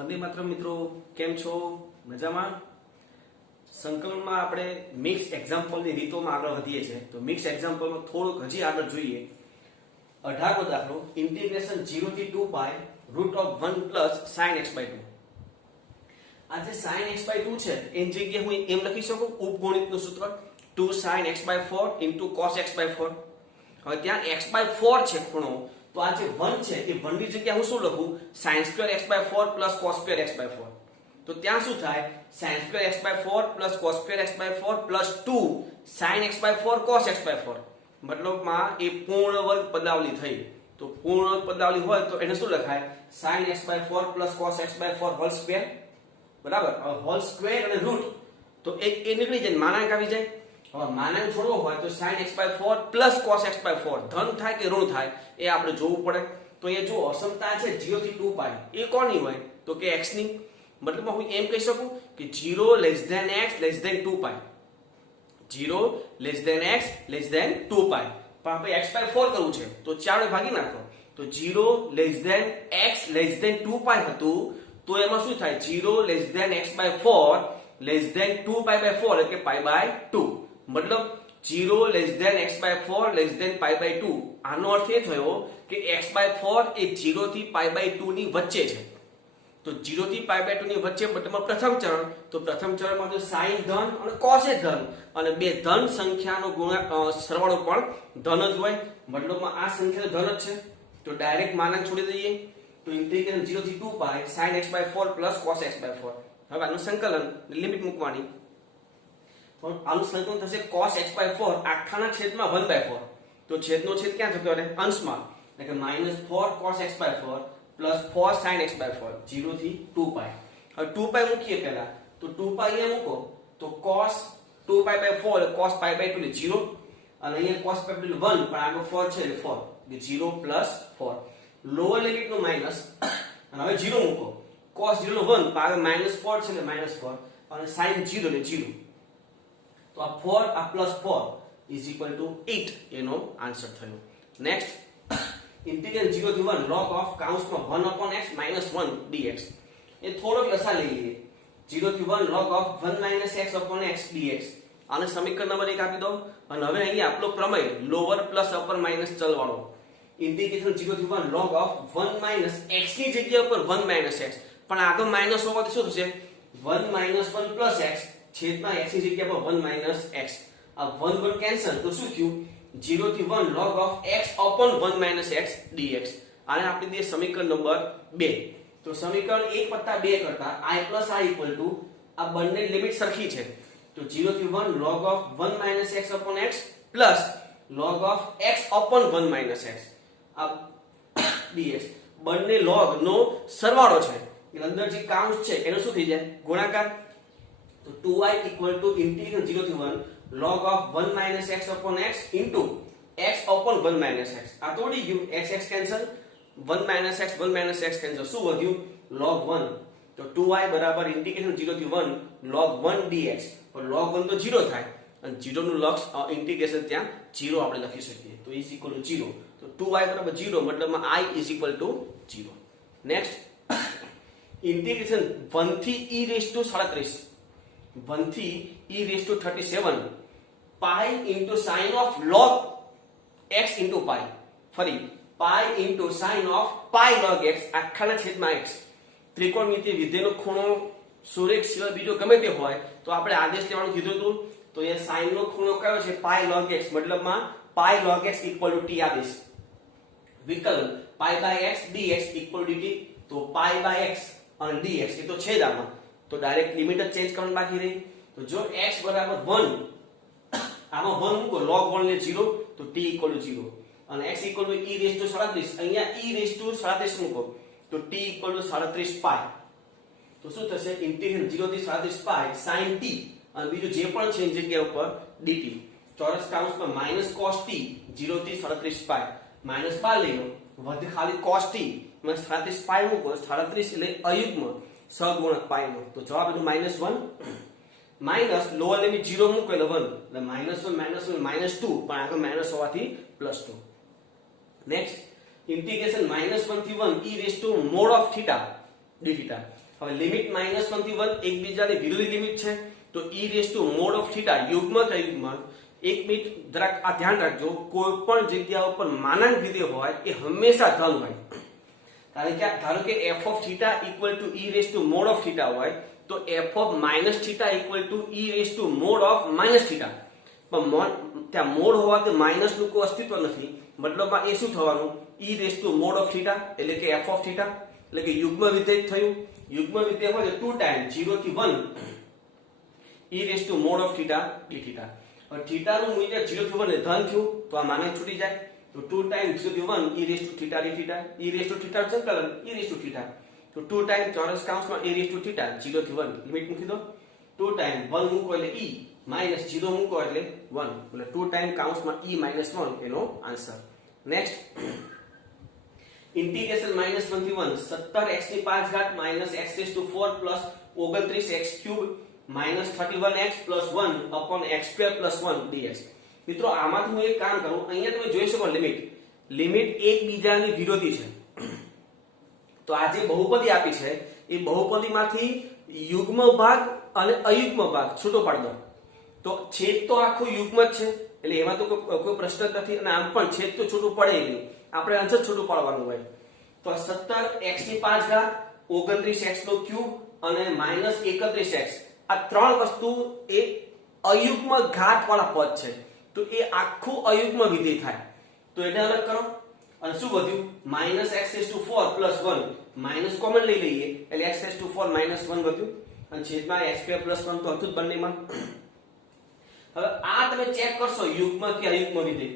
વંદે માતરમ મિત્રો, કેમ છો? મજામાં? સંકલનમાં આપણે મિક્સ એક્ઝામ્પલની રીતોમાં આગળ વધીએ છીએ. તો મિક્સ એક્ઝામ્પલમાં થોડુંક હજી આગળ જોઈએ. 18મો દાખલો, ઇન્ટિગ્રેશન 0 થી 2 પાય √1 પ્લસ sin x/2. આ જે sin x/2 છે એની જગ્યાએ હું એમ લખી શકું ઉપગુણિતનું સૂત્ર 2 sin x/4 cos x/4. હવે ત્યાં x/4 છે ખૂણો, તો આ જે 1 છે એ 1 ની જગ્યાએ હું શું લખું sin2 x/4 cos2 x/4. તો ત્યાં શું થાય sin2 x/4 cos2 x/4 2 sin x/4 cos x/4. મતલબમાં એ પૂર્ણ વર્ગ પદાવલી થઈ. તો પૂર્ણ વર્ગ પદાવલી હોય તો એને શું લખાય sin x/4 cos x/4 whole square. બરાબર. હવે હોલ સ્ક્વેર અને રૂટ તો એ નીકળી જાય, માનાંક આવી જાય. હવે માનાંક છોડવો હોય તો sin x/4 cos x/4 ધન થાય કે ઋણ થાય એ આપણે જોવું પડે. તો એ જો અસમતા છે 0 થી 2 પાય એ કોની હોય તો કે x ની. મતલબ હું એમ કહી શકું કે 0 x 2 પાય, 0 x 2 પાય. પણ આપણે x/4 કરવું છે તો 4 ભાગી નાખો. તો 0 x 2 પાય હતું તો એમાં શું થાય 0 x/4 2 π/4 એટલે કે π/2. મતલબ 0 x/4 π/2. આનો અર્થ એ થયો કે x/4 એ 0 થી π/2 ની વચ્ચે છે. તો 0 થી π/2 ની વચ્ચે મતલબ પ્રથમ ચરણ. તો પ્રથમ ચરણમાં તો sin ધન અને cos ધન અને બે ધન સંખ્યાનો સરવાળો પણ ધન જ હોય. મતલબમાં આ સંખ્યા ધન જ છે. તો ડાયરેક્ટ માનાંક છોડી દઈએ. તો ઇન્ટિગ્રેશન 0 થી 2 પાય sin x/4 cos x/4. હવે આનું સંકલન લિમિટ મૂકવાની. તો આનું સંકલન થશે cos x/4 આખાના છેદમાં 1/4. તો છેદનો છેદ ક્યાં થતો એટલે અંશમાં, એટલે કે -4 cos x/4 4 sin x/4 0 થી 2 પાય. હવે 2 પાય મૂકીએ પહેલા. તો 2 પાય અહીંયા મૂકો તો cos 2 π/4 cos π/2 એટલે 0 અને અહીંયા cos π/2 1 પણ આગળ 4 છે એટલે 4 એટલે 0 4. લોઅર લિમિટનું માઈનસ અને હવે 0 મૂકો. cos 0 નો 1 પણ આગળ -4 છે એટલે -4 અને sin 0 એટલે 0. તો આ 4 આ +4 8 એનો આન્સર થયો. નેક્સ્ટ ઇન્ટિગ્રલ 0 થી 1 log of કૌંસમાં 1/x - 1 dx. એ થોડોક લસા લઈ લઈએ. 0 થી 1 log of 1 - x/x dx. આને સમીકરણ નંબર 1 આપી દો. અને હવે અહીંયા આપણો પ્રમેય લોઅર પ્લસ અપર માઈનસ ચલ વાળો. ઇન્ટિગ્રેશન 0 થી 1 log of 1 - x ની જગ્યા ઉપર 1 - x પણ આગળ માઈનસ હોવાથી શું થશે 1 - 1 x છેદમાં x ની જગ્યા પર 1 - x. આ 1 1 કેન્સલ તો શું થયું 0 થી 1 log of x upon 1 - x dx. આને આપણે દઈએ સમીકરણ નંબર 2. તો સમીકરણ 1 + 2 કરતા i + i આ બંને લિમિટ સરખી છે. તો 0 થી 1 log of 1 - x upon x plus log of x upon 1 - x આ dx. બંને log નો સરવાળો છે. એટલે અંદર જે કાઉન્સ છે એનો શું થઈ જાય ગુણાકાર. તો 2i integral 0 થી 1 log of 1 - x upon x into x upon 1 - x. આ તો ઉડી ગયું x x cancel 1 - x 1 - x cancel શું વધ્યું log 1. તો 2i બરાબર ઇન્ટિગ્રેશન 0 થી 1 log 1 dx. પણ log 1 તો 0 થાય અને 0 નું લક્ષ ઇન્ટિગ્રેશન ત્યાં 0 આપણે લખી શકીએ. તો is equal to 0. તો 2i બરાબર 0 મતલબમાં i is equal to 0. Next integration 1 થી e raised to 37 1 થી e raised to 37 pi into sin of log x into pi. ફરી pi into sin of pi log x આખાના છેદમાં x. ત્રિકોણમિતિય વિધેયનો ખૂણો સુરેખ સિવાય બીજો ગમે તે હોય તો આપણે આદેશ લેવાનું કીધું હતું. તો એ sin નો ખૂણો કયો છે pi log x મતલબમાં pi log x equal to t આદેશ. વિકલન pi/x dx equal to dt. તો pi/x અને dx એ તો છે જ આમાં. તો ડાયરેક્ટ લિમિટ જ ચેન્જ કરવાની બાકી રહી. તો જો x બરાબર 1 આમાં 1 મૂકો log 1 લે 0 તો t equal to 0 અને x equal to e raised to 37 અહીંયા e raised to 37 મૂકો તો t equal to 37 pi. તો શું થશે ઇન્ટિગ્રલ 0 થી 37 pi sin t અને બીજું જે પણ છે એની જગ્યા ઉપર dt. ચોરસ કૌંસમાં -cos t 0 થી 37 pi -12 લઈ લો વધે ખાલી cos t 37 pi મૂકો 37 એટલે અયુગ્મ સહગુણક પાઈ નો. તો જવાબ એનો -1 માઈનસ લોઅર લિમિટ 0 મૂકો એટલે 1 એટલે -1 -2 પણ આગળ માઈનસ હોવાથી +2. નેક્સ્ટ integration -1 થી 1 e raised to mod of theta d theta. હવે લિમિટ -1 થી 1 એકબીજાની વિરુદ્ધ લિમિટ છે, તો e raise to mode of theta યુગ્મ એક મિનિટ જરાક આ ધ્યાન રાખજો, કોઈ પણ જગ્યા ઉપર માનાંક વિધેય હોય એ હંમેશા ધન હોય, કારણ કે ધારો કે f of theta equal to e raise to mode of theta હોય તો f of minus theta equal to e raise to mode of minus theta, પણ ત્યાં મોડ હોવાથી માઇનસ નું કોઈ અસ્તિત્વ નથી, મતલબમાં એ શું થવાનું e raise to mode of theta એટલે કે f ઓફ થીટા, એટલે કે યુગ્મ વિધેય થયું, યુગ્મ વિધેય હોય તો 2 ટાઈમ 0 થી 1 e raise to mode of theta d theta, હવે થીટા નું મૂલ્ય 0 થી 1 ધન થયું તો આ માનાંક છૂટી જાય, તો 2 ટાઈમ 0 થી 1 e raise to theta d theta, e raise to theta સંકલન e રેસ ટુ થીટા, તો 2 ટાઈમ ચોરસ કૌંસમાં e રેસ ટુ થીટા 0 થી 1 લિમિટ મૂકી દો, 2 ટાઈમ 1 મૂકો એટલે e માઈનસ 0 મૂકો એટલે 1, એટલે 2 ટાઈમ કૌંસમાં e માઈનસ 1 એનો આન્સર. નેક્સ્ટ ઇન્ટિગ્રેશન -1 થી 1 17x ની 5 ઘાત minus x raise to 4 plus 29x cube minus 31x plus 1 upon x square plus 1 dx. મિત્રો આમાંથી હું એક કામ કરું, અહીંયા તમે જોઈ શકો લિમિટ એકબીજાની વિરોધી છે, તો આ જે બહુપદી આપી છે એ બહુપદીમાંથી યુગ્મ ભાગ અને અયુગ્મ ભાગ છૂટો પાડી દો, તો છેદ તો આખું યુગ્મ જ છે એટલે એમાં તો કોઈ પ્રશ્ન જ નથી, અને આમ પણ છેદ તો છૂટું પડે નહીં, આપણે આન્સર છૂટું પાડવાનું હોય, તો 17x ની 5 ઘાત 29x નો ક્યુબ અને માઈનસ 31x આ ત્રણ વસ્તુ એ અયુગ્મ ઘાત વાળા પદ છે, તો એ આખું અયુગ્મ વિધેય થાય, તો એને અલગ કરો અને શું વધ્યું -x⁴ + 1 માઈનસ કોમન લઈ લઈએ એટલે x⁴ - 1 વધ્યું અને છેદમાં x² + 1 તો હતું જ બંનેમાં. હવે આ તમે ચેક કરશો યુગ્મ કે અયુગ્મ વિધેય,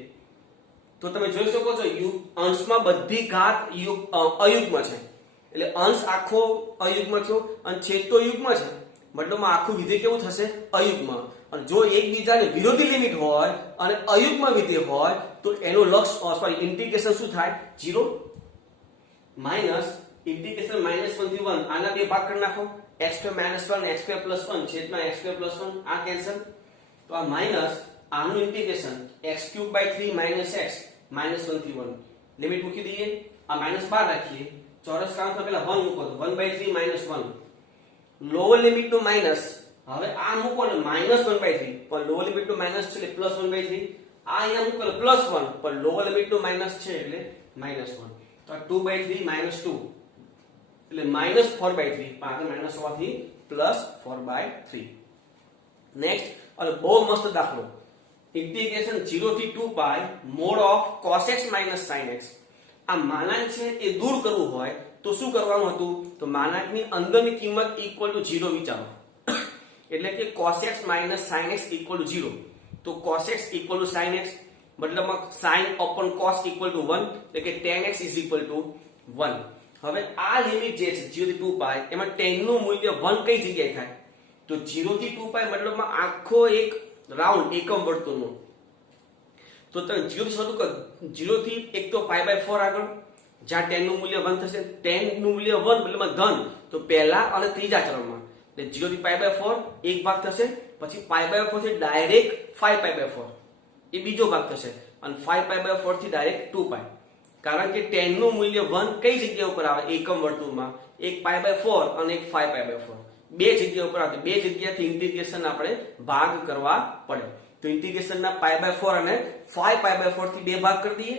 તો તમે જોઈ શકો છો અંશમાં બધી ઘાત અયુગ્મ છે, એટલે અંશ આખો અયુગ્મ થયો અને છેદ તો યુગ્મ છે, મતલબમાં આખું વિધેય કેવું થશે અયુગ્મ, અને જો એકબીજાની વિરોધી લિમિટ હોય અને અયુગ્મ વિધેય હોય તો એનો લક્ષ ઇન્ટિગ્રેશન શું થાય 0 માઈનસ ઇન્ટિગ્રેશન -1 થી 1 આના બે ભાગ કરી નાખો, x² - 1 x² + 1 છેદમાં x² + 1 આ કેન્સલ, તો આ માઈનસ આનું ઇન્ટિગ્રેશન x³/3 - x -1 થી 1 લિમિટ મૂકી દઈએ, આ માઈનસ બહાર રાખીએ, ચોરસ કૌંસમાં પહેલા 1 મૂકો તો 1/3 - 1 લોઅર લિમિટ નું માઈનસ, હવે આ મૂકો ને -1/3 પણ લોઅર લિમિટ નું માઈનસ છે એટલે +1/3, આ અહીંયા મૂકો +1 પણ લોઅર લિમિટ નું માઈનસ છે એટલે -1, તો આ 2/3 - 2 એટલે -4/3 પણ આગળ માઈનસ હોવાથી +4/3. નેક્સ્ટ અને બહુ મસ્ત દાખલો ઇન્ટિગ્રેશન 0 થી 2 પાઈ mode of cos x - sin x, આ માનાંક છે એ દૂર કરવું હોય તો શું કરવાનું હતું, તો માનાંકની અંદરની કિંમત ઇક્વલ ટુ 0 વિચારો, એટલે કે cos x - sin x equal to 0, તો cos x equal to sin x મતલબમાં sin upon cos equal to 1 એટલે કે tan x is equal two 1. હવે આ લિમિટ જે છે 0 થી 2 પાઈ એમાં tan નું મૂલ્ય 1 કઈ જગ્યાએ થાય, તો 0 થી 2 પાઈ મતલબમાં આખો એક રાઉન્ડ એકમ વર્તુળનો, તો તમે 0 થી શરૂ કરો, 0 થી એક તો π/4 આગળ જ્યાં tan નું મૂલ્ય 1 થશે, tan નું મૂલ્ય 1 મતલબમાં ધન, તો પહેલા અને ત્રીજા ચરણમાં એટલે 0 થી π/4 એક ભાગ થશે, પછી π/4 થી ડાયરેક્ટ 5π/4 એ બીજો ભાગ થશે, અને 5π/4 થી ડાયરેક્ટ 2π, કારણ કે tan નું મૂલ્ય 1 કઈ જગ્યા ઉપર આવે એકમ વર્તુળમાં, એક π/4 અને એક 5π/4 બે જગ્યા ઉપર આવે, બે જગ્યાથી ઇન્ટિગ્રેશન આપણે ભાગ કરવા પડે, તો ઇન્ટિગ્રેશનના π/4 અને 5π/4 થી બે ભાગ કરી દઈએ,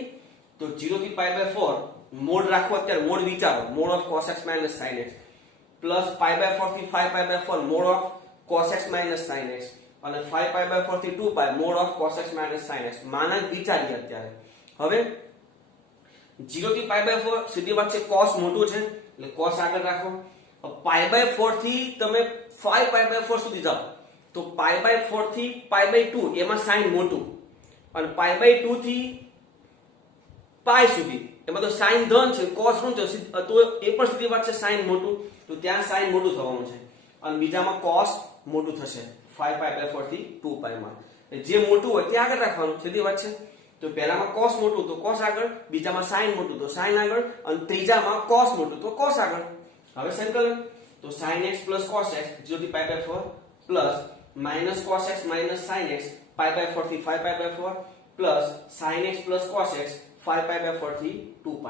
તો 0 થી π/4 મોડ રાખો, અત્યારે મોડ વિચારો, mod of cos x - sin x plus π/4 થી 5π/4 mod of cos x - sin x અને 5π/4 થી 2π mod of cos x - sin x માનાંક વિચારીએ અત્યારે. હવે 0 થી π/4 સીધી વાત છે cos મોટું છે એટલે cos આગળ રાખો, π/4 થી તમે 5π/4 સુધી જાઓ તો π/4 થી π/2 એમાં sin મોટું, અને π/2 થી π સુધી એમાં તો sin ધન છે, cos શું છે તો એ પણ સીધી વાત છે sin મોટું, તો ત્યાં sin મોટું થવાનું છે, અને બીજામાં cos મોટું થશે 5π/4 થી 2π માં, જે મોટું હોય તે આગળ રાખવાનું, સીધી વાત છે, તો પહેલામાં cos મોટું તો cos આગળ, બીજામાં sin મોટું તો sin આગળ, અને ત્રીજામાં cos મોટું તો cos આગળ. હવે સંકલન, તો sin x + cos x 0 થી π/4 plus -cos x - sin x π/4 થી 5π/4 plus sin x + cos x 5π/4 થી 2π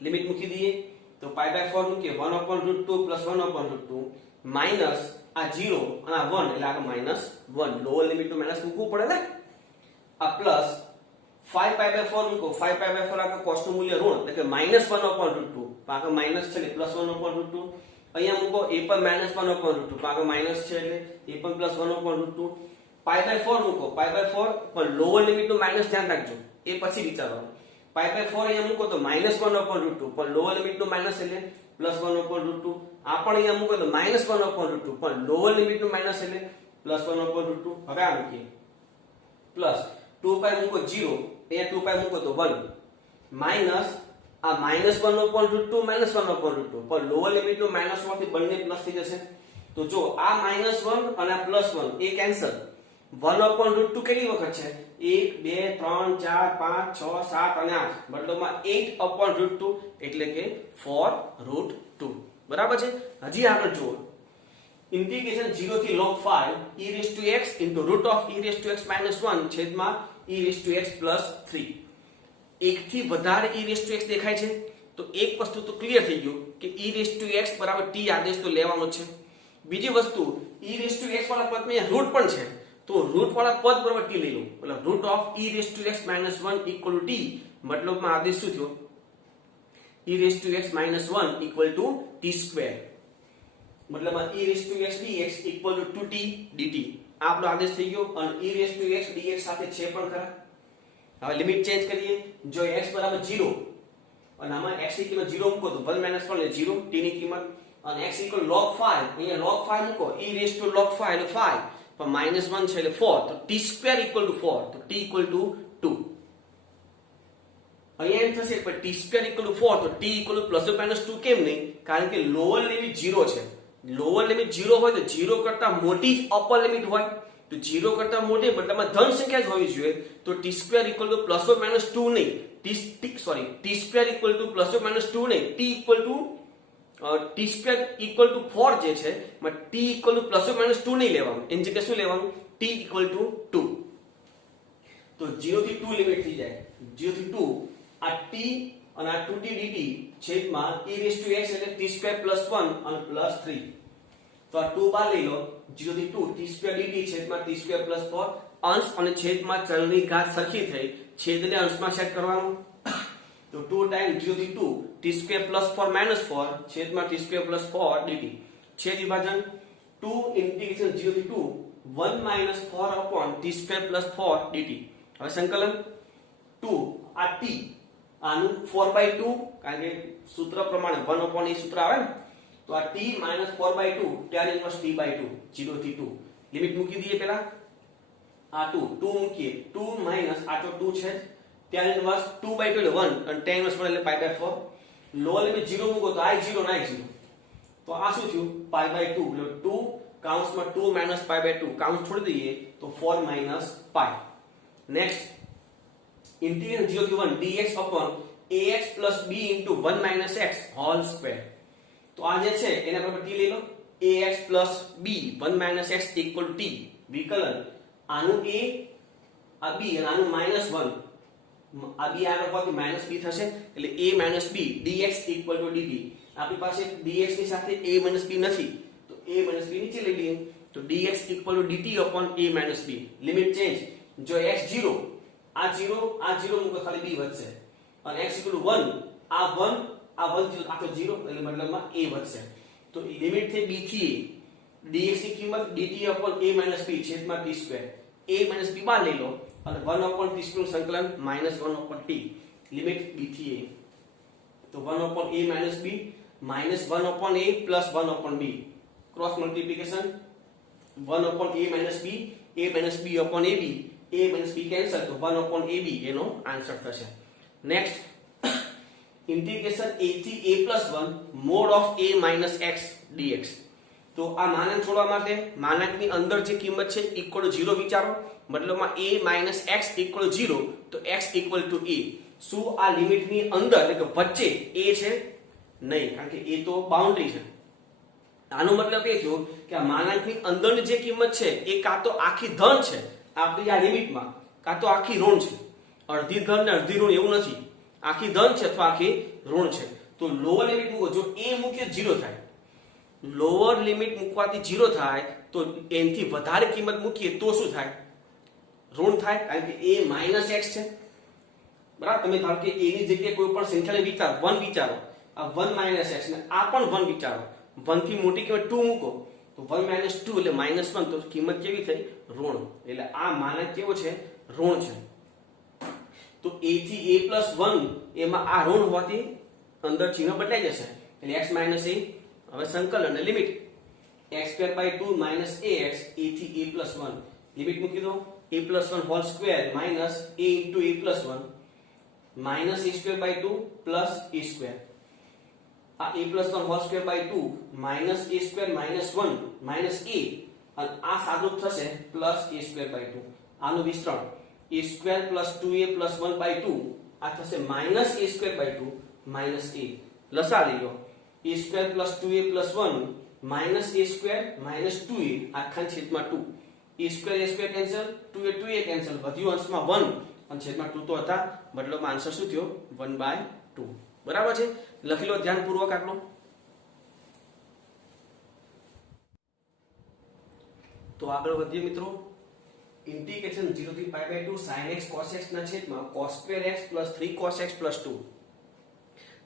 લિમિટ મૂકી દઈએ, તો π/4 મૂકીએ 1/√2 + 1/√2 માઈનસ આ 0 અને આ 1 એટલે આ -1 લોઅર લિમિટ નું માઈનસ મૂકવું પડે ને આ પ્લસ 5π/4 મૂકો 5π/4 આ કોસ નું મૂલ્ય ઋણ એટલે કે -1/√2 આ માઈનસ છે એટલે +1/√2 અહીંયા મૂકો એ પણ -1/√2 આ માઈનસ છે એટલે એ પણ +1/√2 π/4 મૂકો π/4 પણ લોઅર લિમિટ નું માઈનસ ધ્યાન રાખજો એ પછી વિચારવાનું π/4 અહીંયા મૂકો તો -1/√2 પણ લોઅર લિમિટ નું માઈનસ એટલે +1/√2 આ પણ અહીંયા મૂકો તો -1/√2 પણ લોઅર લિમિટ નું માઈનસ એટલે +1/√2 હવે આ મૂકીએ પ્લસ 2π મૂકો 0 અહીંયા 2π મૂકો તો 1 માઈનસ આ -1/√2 -1/√2 પણ લોઅર લિમિટ નું માઈનસ માંથી બંને પ્લસ થઈ જશે તો જો આ -1 અને આ +1 એ કેન્સલ 1/√2 કેટલી વખત છે 1 2 3 4 5 6 7 અને 8 મતલબમાં 8/√2 એટલે કે 4√2 બરાબર છે હજી આગળ જુઓ ઇન્ટિગ્રેશન 0 થી log 5 e⁻x √e⁻x - 1 છેદમાં e⁻x + 3 એક થી વધારે e⁻x દેખાય છે તો એક વસ્તુ તો ક્લિયર થઈ ગયું કે e⁻x = t આદેશ તો લેવાનો છે બીજી વસ્તુ e⁻x વાળા પદમાં રૂટ પણ છે તો રૂટ વાળા પદ બરાબર t લઈ લો મતલબ √e⁻x - 1 = t મતલબમાં આદેશ શું થયો e⁻x - 1 = t². મતલબમાં e⁻x dx = 2t dt આ આપણો આદેશ થઈ ગયો અને e⁻x dx સાથે છે પણ ખરા હવે લિમિટ ચેન્જ કરીએ જો x = 0 અને આમાં x ની કિંમત 0 મૂકો તો 1 - 1 એટલે 0 t ની કિંમત અને x = log 5 અહીંયા log 5 મૂકો e⁻log 5 એટલે 5 પણ -1 છે એટલે 4 તો t² = 4 તો t = 2 અહીંયા એમ થશે પણ t² = 4 તો t = ±2 કેમ નહીં કારણ કે લોઅર લિમિટ 0 છે લોઅર લિમિટ 0 હોય તો 0 કરતા મોટી જ અપર લિમિટ હોય તો 0 કરતા મોટી મતલબમાં ધન સંખ્યા જ હોવી જોઈએ તો t² = ±2 નહીં t² = ±2 નહીં t² = 4 જે છે માં t = ±2 નહીં લેવાનું એની જગ્યાએ શું લેવાનું t = 2 તો 0 થી 2 લિમિટ થઈ જાય 0 થી 2 આ t અને આ 2t dt છેદમાં e⁻x એટલે t² + 1 અને +3 તો આ 2 બાર લઈ લો 0 થી 2 t² dt છેદમાં t² + 4 અંશ અને છેદમાં ચલની ઘાત સરખી થઈ છેદને અંશમાં સેટ કરવાનું તો 2 ટાઈમ 0 થી 2 t² + 4 - 4 છેદમાં t² + 4 dt છેદ વિભાજન 2 ઇન્ટિગ્રેશન 0 થી 2 1 - 4 t² + 4 dt હવે સંકલન 2 આ t આનું 4/2 કારણ કે સૂત્ર પ્રમાણે 1/e સૂત્ર આવે ને તો આ t - 4/2 tan ઇન્વર્સ t/2 0 થી 2 લિમિટ મૂકી દઈએ પહેલા આ 2 મૂકીએ 2 - આ તો 2 છે tan ઇન્વર્સ 2/2 એટલે 1 અને tan ઇન્વર્સ 1 એટલે π/4 લોઅર લિમિટ 0 મૂકો તો i0 ના i0 તો આ શું થયું π/2 એટલે 2 કૌંસમાં 2 - π/2 કૌંસ છોડી દઈએ તો 4 - π next integral 0 to 1 dx upon ax plus b into 1 minus x whole square તો આ જે છે એના બરાબર t લઈ લો ax plus b 1 minus x equal to t વિકલન આનું a આ b અને આનું -1 આ b આગળ હોવાથી -b થશે એટલે a - b dx equal to dt આપણી પાસે dx ની સાથે a - b નથી તો a - b નીચે લઈ લઈએ તો dx equal to dt upon a - b limit change જો x 0 આ 0 મૂકો ખાલી b વધશે અને x = 1 આ 1 આ 1 આ તો 0 એટલે મતલબમાં a વધશે તો લિમિટ થઈ b થી a dx ની કિંમત dt upon a - b છેદમાં t². a - b બાર લઈ લો અને 1/t² સંકલન -1/t લિમિટ b થી a તો 1/a - b -1/a + 1/b cross multiplication 1/a - b a - b upon ab a - b cancel તો 1/ab એનો આન્સર થશે નેક્સ્ટ ઇન્ટિગ્રેશન a થી a + 1 mod of a - x dx તો આ માનાંક છોડવા માટે માનાંકની અંદર જે કિંમત છે =0 વિચારો મતલબમાં a - x = 0 તો x = a શું આ લિમિટની અંદર એટલે કે વચ્ચે a છે નહીં કારણ કે a તો બાઉન્ડ્રી છે આનો મતલબ એ થયો કે આ માનાંકની અંદરની જે કિંમત છે એ કાં તો આખી ધન છે આપણી આ લિમિટમાં કાં તો આખી ઋણ છે અડધી ધન ને અડધી ઋણ એવું નથી આખી ધન છે અથવા આખી ઋણ છે તો લોઅર લિમિટ મૂકો, જો a મૂકીએ 0 થાય, લોઅર લિમિટ મૂકવાથી 0 થાય, તો એનથી વધારે કિંમત મૂકીએ તો શું થાય? ઋણ થાય, કારણ કે a માઇનસ x છે, બરાબર. તમે ધારો કે a ની જગ્યાએ કોઈ પણ સંખ્યાને વિચારો, 1 વિચારો, આ 1 માઇનસ x ને આ પણ 1 વિચારો, 1 થી મોટી કિંમત 2 મૂકો તો 1 માઇનસ 2 એટલે માઇનસ 1, તો કિંમત કેવી થઈ? ઋણ. એટલે આ માનક કેવો છે? ઋણ છે. તો a થી a plus 1 એમાં આ ઋણ હોવાથી અંદર ચિહ્ન બદલાઈ જશે, એટલે x minus a. હવે સંકલન અને limit x square by 2 minus ax, a થી a plus 1 લિમિટ મૂકી દો, a plus 1 whole square minus a into a plus 1 minus a square by 2 plus a square. આ a plus 1 whole square by 2 minus a square minus 1 minus a, અને આ સાદું થશે plus a square by 2. આનું વિસ્તરણ a square plus 2a plus 1 by 2 આ થશે minus a square by 2 minus a. લસા લઈ લો, a square plus 2a plus 1 minus a square minus 2a આખા છેદમાં 2. a square cancel, 2a cancel, વધ્યું અંશમાં 1 અને છેદમાં 2 તો હતા, મતલબ આન્સર શું થયો? 1/2. બરાબર છે. લખી લો ધ્યાનપૂર્વક આટલો. તો આગળ વધીએ મિત્રો. ઇન્ટિગ્રેશન 0 થી પાઈ by 2 sin x cos x ના છેદમાં cos square x plus 3 cos x plus 2.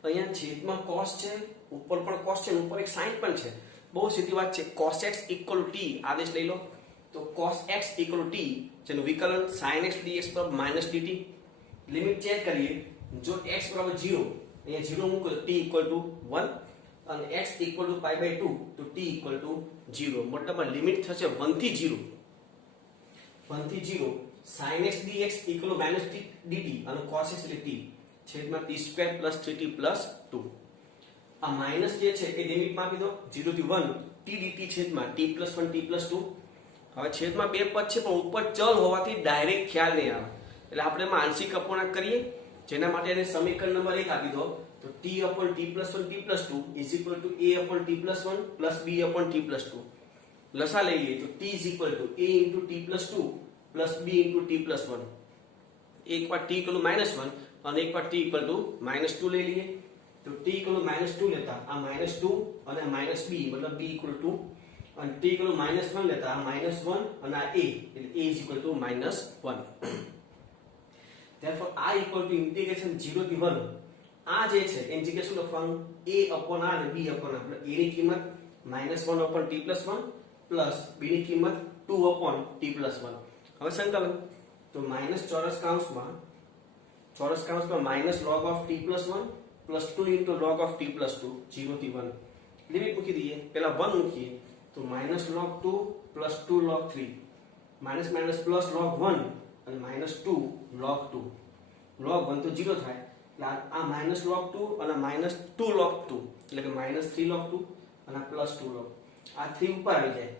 અહીંયા છેદમાં cos છે, ઉપર પણ cos છે, ઉપર એક sin પણ છે. બહુ સીધી વાત છે. cos x = t આદેશ લઈ લો, તો cos x = t, જેનું વિકલન sin x dx પર minus dt. લિમિટ ચેક કરીએ, જો x બરાબર 0, અહીંયા 0 મૂકો તો t = 1, અને x = પાઈ બાય 2 તો t = 0. મતલબ લિમિટ થશે 1 થી 0, 1 થી 0 sin x dx = minus dt, અને cos x એટલે t છેદમાં t square plus 3t plus 2. આ માઈનસ જે છે એ લિમિટમાં આપી દો, 0 થી 1 t dt છેદમાં t plus 1 t plus 2. હવે છેદમાં બે પદ છે પણ ઉપર ચલ હોવાથી ડાયરેક્ટ ખ્યાલ નહીં આવે, એટલે આપણે એમાં આંશિક અપૂર્ણાંક કરીએ, જેના માટે એને સમીકરણ નંબર 1 આપી દો, તો t upon t plus 1 t plus 2 is equal to a upon t plus 1 plus b upon t plus 2. લસા લઈ લઈએ તો t is equal to a into t plus 2 plus b into t plus 1. એક વાર t = -1 અને એક વાર t = -2 લઈ લઈએ, તો t = -2 લેતા આ -2 અને -b મતલબ b = 2, અને t = -1 લેતા આ -1 અને આ a, એટલે a is equal to -1. therefore I equal to integration 0 થી 1. આ જે છે એની જગ્યાએ શું લખવાનું? a upon r અને b upon r. એટલે a ની કિંમત -1 upon t plus 1 plus b ની કિંમત 2 upon t plus 1. હવે સંકલન, તો માઈનસ ચોરસ કાઉન્સમાં minus log of t plus 1 plus 2 into log of t plus 2, 0 થી 1. લિમિટ મૂકી દઈએ, પહેલા 1 મૂકીએ તો minus log 2 plus 2 log 3 minus minus plus log 1 અને minus 2 log 2. log 1 તો 0 થાય, એટલે આ minus log 2 અને minus 2 log 2, એટલે કે minus 3 log 2 અને plus 2 log. આ 3 ઉપર આવી જાય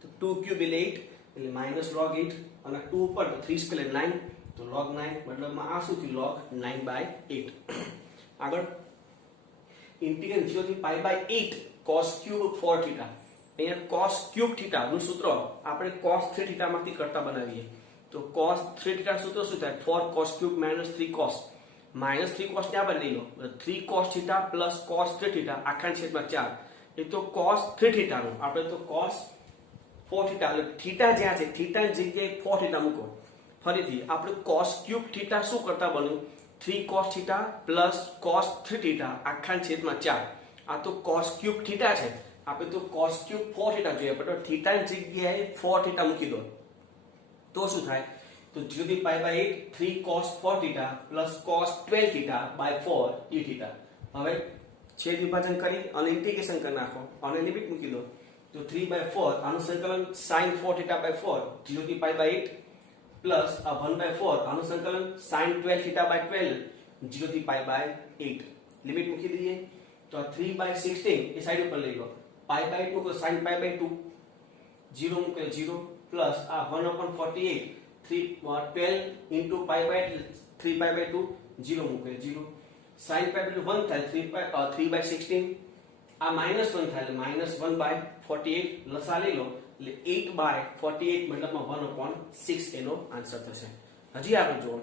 તો 2 cube એટલે 8, એટલે minus log 8, અને 2 ઉપર તો 3 સ્ક્વેર 9, તો log 9, મતલબમાં આ શું થયું? log 9/8. આગળ ઇન્ટિગ્રલ 0 થી પાઈ બાય 8 cos cube 4 θ. અહીંયા cos cube θ નું સૂત્ર આપણે cos 3 θ માંથી કરતા બનાવીએ, તો cos 3 θ સૂત્ર શું થાય? 4 cos cube minus 3 cos, minus 3 cos ને આપણે લઈ લો, 3 cos θ plus cos 3 θ આખા છેદમાં 4. એ તો cos 3 θ નું, આપણે તો cos 4 θ, એટલે θ જ્યાં છે θ ની જગ્યાએ 4 θ મૂકો. ફરીથી આપણે cos cube θ શું કરતા બન્યું? 3 cos θ plus cos 3 θ આખા છેદમાં 4. આ તો cos cube θ છે, આપણે તો cos cube 4 θ જોઈએ, પણ θ ની જગ્યાએ 4 θ મૂકી દો તો શું થાય? તો 0 થી pi by 8 3 cos 4 θ plus cos 12 θ by 4 dθ. હવે છેદ વિભાજન કરી અને ઇન્ટિગ્રેશન કરી નાખો અને લિમિટ મૂકી દો, તો 3/4 આનું સંકલન sin 4 θ by 4, 0 થી પાઈ બાય 8 પ્લસ આ 1/4 આનું સંકલન sin 12 θ by 12, 0 થી પાઈ બાય 8. લિમિટ મૂકી દઈએ તો આ 3/16 એ સાઈડ ઉપર લઈ લો, પાઈ બાય 2 તો sin પાઈ બાય 2, 0 મૂકે 0 પ્લસ આ 1/48 12 into pi by 3 pi by 2, 0 મૂકે 0, sin પાઈ બાય 1 થાય 3/16, આ -1 થાય એટલે -1/48. લસા લઈ લો એટલે 8/48 મતલબમાં 1/6 એનો આન્સર થશે. હજી આગળ જુઓ,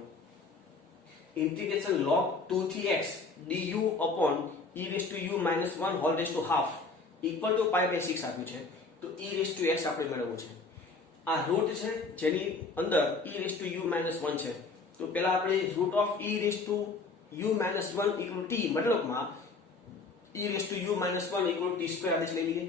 ઇન્ટિગ્રેશન log 2 થી x du upon e⁻1 whole raise to half equal to π/6 આપ્યું છે. તો e⁻x આપણે મેળવવું છે. આ રૂટ છે જેની અંદર e⁻1 છે. તો પહેલા આપણે રૂટ ઓફ e⁻1 t મતલબમાં e⁻1 t² આદેશ લઈ લઈએ.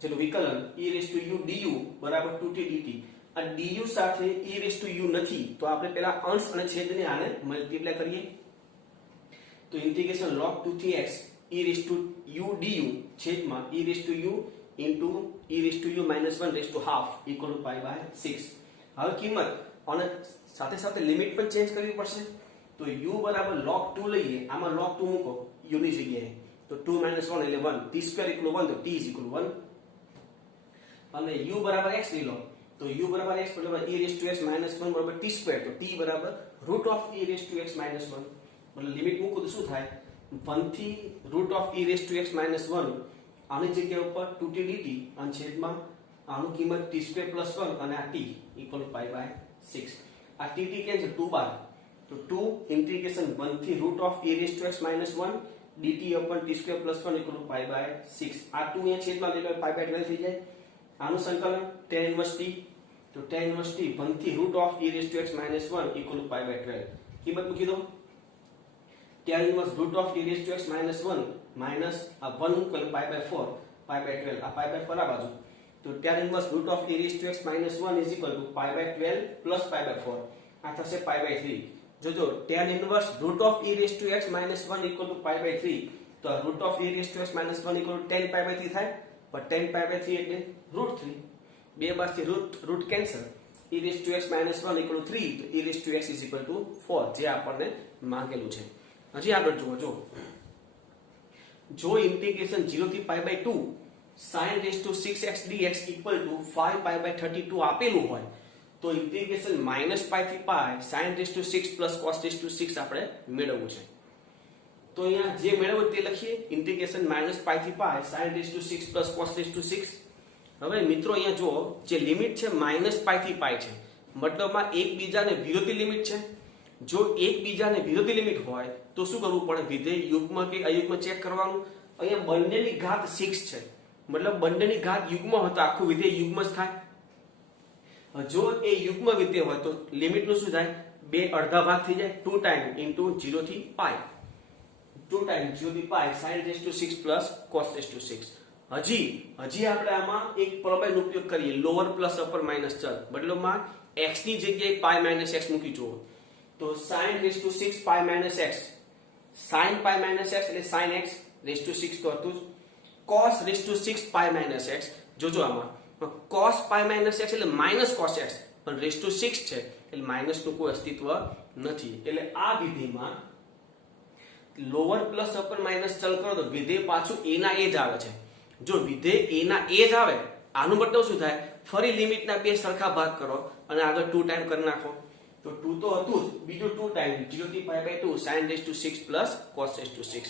ચલો વિકલન e⁻du બરાબર 2t dt. આ du સાથે e⁻u નથી તો આપણે પહેલા અંશ અને છેદને આને મલ્ટીપ્લાય કરીએ. તો integration log 2 x e⁻u du છેદમાં e⁻u into e⁻1 raise to half equal to π/6. હવે કિંમત અને સાથે સાથે લિમિટ પણ ચેન્જ કરવી પડશે. તો u બરાબર log 2 લઈએ, આમાં log 2 મૂકો u ની જગ્યાએ. તો 2 - 1 એટલે 1, t² = 1 તો t = 1. અને u બરાબર x લઈ લો. તો u બરાબર x મતલબ e⁻x-1 બરાબર t². તો t બરાબર રૂટ ઓફ e⁻x-1 મતલબ લિમિટ મૂકો તો શું થાય? 1 થી રૂટ ઓફ e⁻x-1 આની જગ્યા ઉપર 2t dt અને છેદમાં આનું કિંમત t² + 1 અને આ t ઇક્વલ π/6. આ t કેન્સલ 2 બાર. તો 2 ઇન્ટિગ્રેશન 1 થી root of e⁻x-1 dt upon t² + 1 equal π/6. આ 2 અહીંયા છેદમાં લઈ લો π/12 થઈ જાય. આનું સંકલન tan inverse t. તો tan inverse t 1 થી રૂટ ઓફ e⁻x-1 ઇક્વલ π/12. કિંમત મૂકી દો. tan inverse root of e⁻x-1 minus આ 1 મૂકેલ π/4 π/12 આ π/4 આ બાજુ. તો tan inverse root of e⁻x-1 is equal to π/12 plus π/4 આ થશે π/3. જોજો tan inverse root of e⁻x-1 equal to π/3 તો root of e⁻x-1 equal to tan π/3 થાય. પણ tan π/3 એટલે √3. બે બાજુથી route cancel. e⁻x-1 equal two 3 તો e⁻x ઇઝ ઇક્વલ ટુ 4 જે આપણને માંગેલું છે. હજી આગળ જુઓ. જો ઇન્ટિગ્રેશન 0 થી π/2 sin⁻6x dx ઇક્વલ ટુ 5π/32 આપેલું હોય તો ઇન્ટિગ્રેશન -π થી π sin⁻6 + cos⁻6 આપણે મેળવવું છે. તો અહીંયા જે મેળવ્યું તે લખીએ. ઇન્ટિગ્રેશન -π થી π sin⁻6 + cos⁻6. હવે મિત્રો અહીંયા જો જે લિમિટ છે -π થી π છે મતલબમાં એકબીજાને વિરોધી લિમિટ છે. જો એકબીજાને વિરોધી લિમિટ હોય તો શું કરવું પડે? વિધેય યુગ્મ કે અયુગ્મ ચેક કરવાનું. અહીંયા બંનેની ઘાત 6 છે મતલબ બંનેની ઘાત યુગ્મ હોય તો આખું વિધેય યુગ્મ જ થાય. જો એ યુગ્મ વિધેય હોય તો લિમિટ નું શું થાય? બે અડધા ભાગ થઈ જાય. 2 ટાઈમ ઇન્ટુ 0 થી π 2 ટાઈમ 0 થી π sin⁻6 + cos⁻6. હજી આપણે આમાં એક પ્રમેયનો ઉપયોગ કરીએ. લોઅર પ્લસ અપર માઈનસ ચલ મતલબમાં x ની જગ્યાએ π - x મૂકી જુઓ. તો sin⁻6 π - x sin π - x એટલે sin x ⁻6 તો હતું જ. cos⁻6 π - x જોજો આમાં cos π - x એટલે -cos x પણ ⁻6 છે એટલે માઈનસ નું કોઈ અસ્તિત્વ નથી. એટલે આ વિધેયમાં લોઅર પ્લસ અપર માઈનસ ચલ કરો તો વિધેય પાછું a ના a જ આવે છે. જો વિધેય a ના a જ આવે આનું મતલબ શું થાય? ફરી લિમિટના બે સરખા ભાગ કરો અને આગળ 2 ટાઈમ કરી નાખો. તો 2 તો હતું જ, બીજું 2 ટાઈમ 0 થી π/2 sin⁻6 + cos⁻6.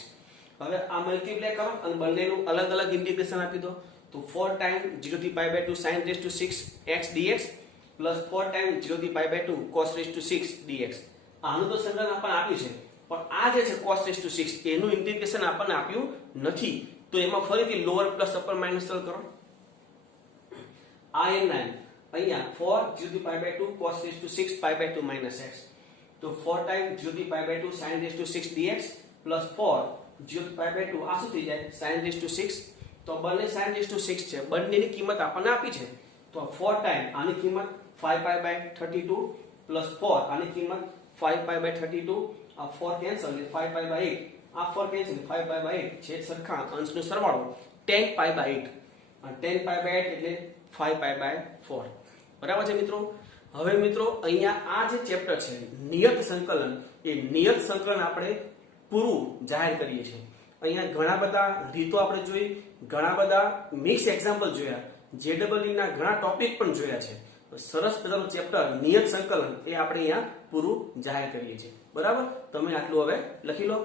હવે આ મલ્ટીપ્લાય કરો અને બંનેનું અલગ અલગ ઇન્ટિગ્રેશન આપી દો. તો 4 ટાઈમ 0 થી π/2 sin⁻6 x dx plus 4 time 0 થી π/2 cos⁻6 dx. આનું તો સંકલન આપણને આપ્યું છે પણ આ જે છે cos⁻6 એનું ઇન્ટિગ્રેશન આપણને આપ્યું નથી. તો એમાં ફરીથી લોઅર પ્લસ અપર માઈનસ ચલ કરો. આ n9 અહીંયા 4 0 થી π/2 cos⁻6 π/2 - x. તો 4 ટાઈમ 0 થી π/2 sin⁻6 dx પ્લસ 4 0 થી π/2 આ શું થઈ જાય? sin⁻6. તો બંને sin⁻6 છે બંનેની કિંમત આપણને આપી છે. તો 4 ટાઈમ આની કિંમત 5π/32 પ્લસ 4 આની કિંમત 5π/32 આ 4 કેન્સલ એટલે 5π/8 આ 4 કેન્સલ 5π/8 છેદ સરખા અંશનો સરવાળો 10π/8 અને 10π/8 એટલે 5π/4. બરાબર છે મિત્રો. હવે મિત્રો અહીંયા આ જે ચેપ્ટર છે નિયત સંકલન એ નિયત સંકલન આપણે પૂરું જાહેર કરીએ છીએ. અહીંયા ઘણા બધા રીતો આપણે જોઈ, ઘણા બધા મિક્સ એક્ઝામ્પલ જોયા, JEE ના ઘણા ટોપિક પણ જોયા છે. સરસ મજાનું ચેપ્ટર નિયત સંકલન એ આપણે અહીંયા પૂરું જાહેર કરીએ છીએ. બરાબર, તમે આટલું હવે લખી લો.